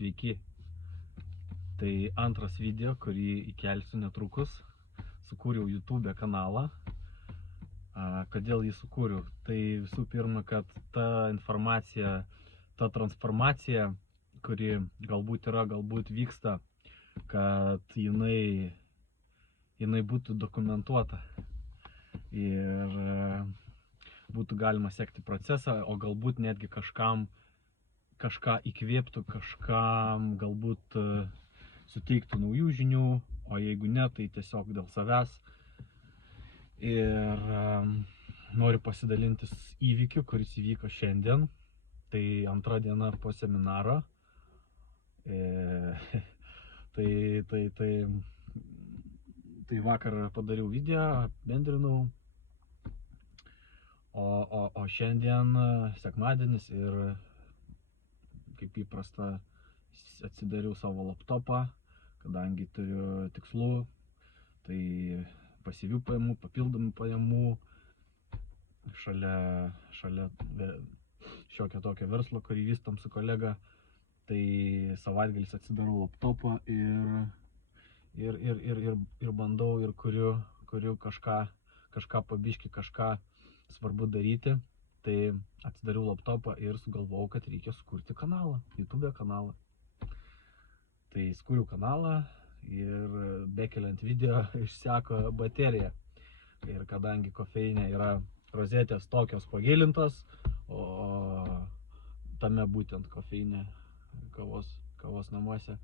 Sveiki. Tai antras video, kurį įkelsiu netrukus. Sukūriau YouTube kanalą. Kodėl jį sukūriau? Tai visų pirma, kad ta informacija, ta transformacija, kuri galbūt yra, galbūt vyksta, kad jinai būtų dokumentuota ir būtų galima sekti procesą, o galbūt netgi kažkam kažką įkvėptų, kažkam galbūt suteiktų naujų žinių, o jeigu ne, tai tiesiog dėl savęs. Ir noriu pasidalinti įvykiu, kuris įvyko šiandien. Tai antra diena po seminaro. Tai vakar padariau video, apibendrinau. O šiandien sekmadienis ir kaip įprasta atsidariau savo laptopą, kadangi turiu tikslų, tai pasyvių pajamų, papildomų pajamų, šalia šiokio tokio verslo, kurį vystom su kolega, tai savaitgalis atsidarau laptopą ir bandau ir kuriu kažką pabiški, kažką svarbu daryti. Tai atsidariau laptopą ir sugalvojau, kad reikia sukurti kanalą, YouTube kanalą. Tai skūriau kanalą ir bekeliant video išseko baterija. Ir kadangi kofeinė yra rozetės tokios pagilintos, o tame būtent kofeinė kavos namuose,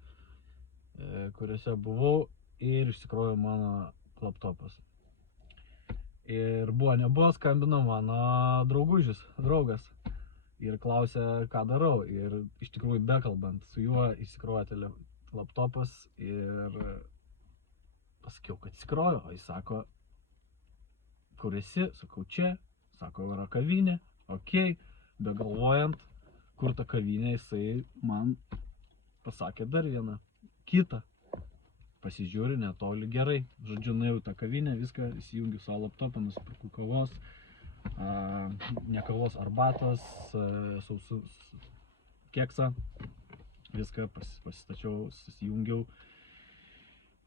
kuriuose buvau, ir išsikrovė mano laptopas. Ir nebuvo, skambino mano draugas ir klausė, ką darau. Ir iš tikrųjų bekalbant su juo išsikrovė laptopas ir pasakiau, kad išsikrovė, o jis sako, kur esi, sakau, čia, sako, yra kavinė, okei, begalvojant, kur ta kavinė, jisai man pasakė dar vieną, kitą. Pasižiūriu, netoli, gerai. Žodžiu, nuėjau tą kavinę, viską, įsijungiu savo laptopą, nusipirkau kavos, ne kavos, arbatos, keksą, viską pasistačiau, susijungiau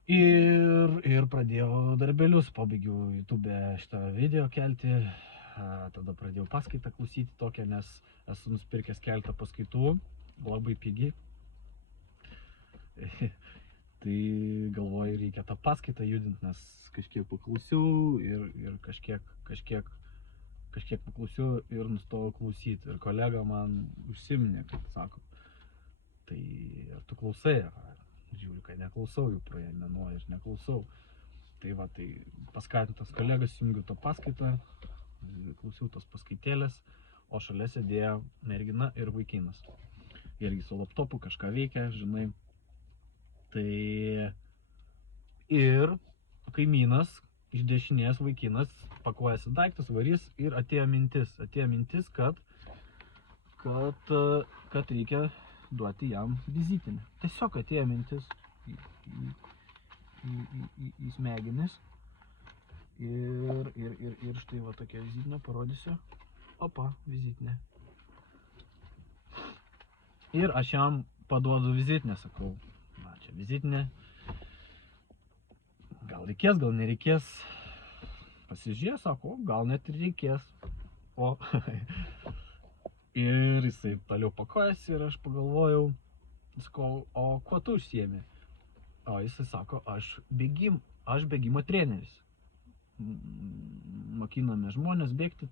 ir pradėjau darbelius, pabaigiau YouTube šitą video kelti, tada pradėjau paskaitą klausyti tokią, nes esu nusipirkęs keletą paskaitų, labai pigiai. Tai galvoju, reikia tą paskaitą judinti, nes kažkiek paklausiau ir kažkiek paklausiau ir nustojau klausyti. Ir kolega man užsiminė, kad sako, tai ar tu klausai? Žiūriu, kad neklausau, jau praėjo mėnuo ir neklausau. Tai va, tai paskatintas kolegas, jungiu tą paskaitą, klausiau tos paskaitėlės, o šalia sėdėjo mergina ir vaikinas. Irgi su laptopu kažką veikia, žinai. Tai ir kaimynas iš dešinės vaikinas pakuojasi daiktus, varys ir atėjo mintis, kad reikia duoti jam vizitinę. Tiesiog atėjo mintis į smegenis ir štai va tokia vizitinė, parodysiu. Opa, vizitinė. Ir aš jam paduodu vizitinę, sakau. Čia vizitinė, gal reikės, gal nereikės, pasižiūrė, sako, gal net ir reikės, ir jisai toliau pakojasi ir aš pagalvojau, sakau, o kuo tu užsiemi? O jisai sako, aš bėgimo treneris, mokiname žmonės bėgti,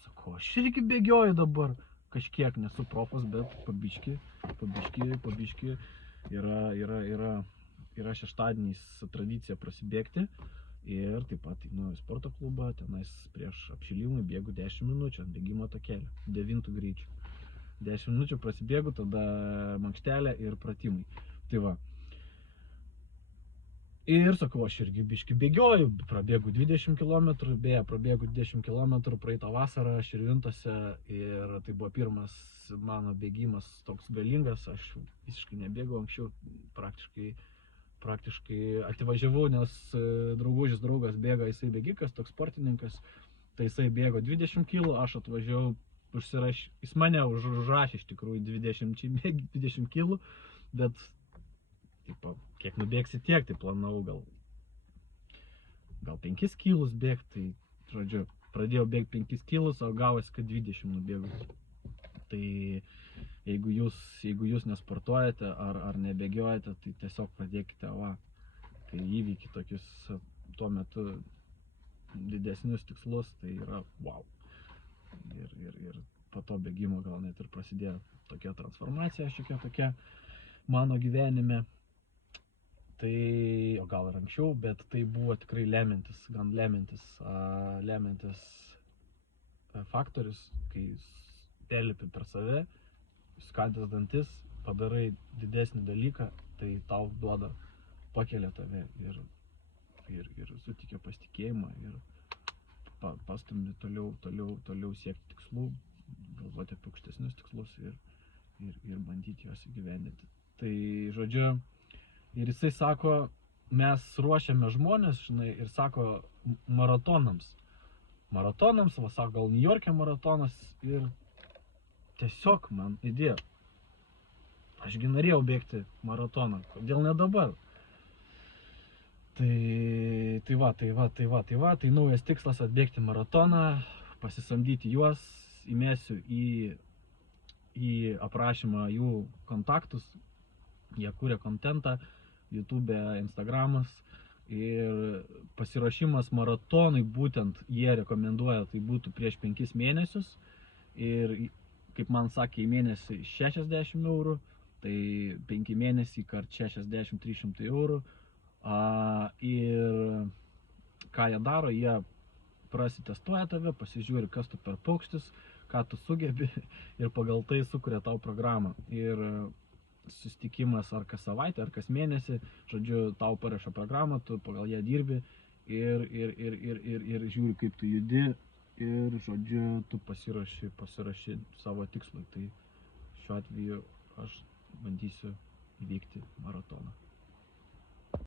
Sakau, aš irgi bėgioju dabar, kažkiek nesu profas, bet pabiški. Yra šeštadieniais tradicija prasibėgti ir taip pat einu į sporto klubą, tenais prieš apšilimui bėgu 10 minučių ant bėgimo takelio, 9 greičių. 10 minučių prasibėgu, tada mankštelė ir pratimai. Tai va. Ir sakau, aš irgi biški bėgioju, prabėgu 20 km, beje, prabėgu 20 km praeitą vasarą Širvintose ir tai buvo pirmas mano bėgimas toks galingas, aš visiškai nebėgau anksčiau, praktiškai atvažiavau, nes draugas bėga, jisai bėgikas, toks sportininkas, tai jisai bėgo 20 km, aš atvažiavau jis mane užrašė iš tikrųjų 20 kilų, bet tipo, kiek nubėgsi tiek, tai planavau gal 5 kilus bėgti, tai žodžiu, pradėjau bėgti 5 kilus, o gavosi, kad 20 nubėgus. Tai jeigu jūs nesportuojate ar nebėgiojate, tai tiesiog pradėkite, tai įvykį tokius tuo metu didesnius tikslus, tai yra wow. Ir po to bėgimo gal net ir prasidėjo tokia transformacija šiokia tokia mano gyvenime. Tai, o gal ir anksčiau, bet tai buvo tikrai gan lemiantis faktorius, kai perlipi per save, skandęs dantis, padarai didesnį dalyką, tai tau duoda, pakelia tave ir suteikia pasitikėjimą ir pastumdi toliau siekti tikslų, galvoti apie aukštesnius tikslus ir bandyti juos įgyvendinti. Tai žodžiu, ir jisai sako, mes ruošiame žmonės, žinai, ir sako maratonams, sako, gal New York'e maratonas, ir tiesiog man idėja, ašgi norėjau bėgti maratoną, kodėl ne dabar? Tai naujas tikslas atbėgti maratoną, pasisamdyti juos, įmėsiu į aprašymą jų kontaktus, jie kuria kontentą, YouTube, Instagramas, ir pasiruošimas maratonui būtent jie rekomenduoja, tai būtų prieš 5 mėnesius, ir kaip man sakė, į mėnesį 60 eurų, tai 5 mėnesiai kart 60 300 eurų. Ir ką jie daro, jie prasitestuoja tave, pasižiūri, kas tu per paukštis, ką tu sugebi, ir pagal tai sukuria tau programą. Ir susitikimas ar kas savaitę, ar kas mėnesį, žodžiu, tau parašo programą, tu pagal ją dirbi ir žiūri, kaip tu judi, ir žodžiu, tu pasiruoši savo tikslui. Tai šiuo atveju aš bandysiu įveikti maratoną.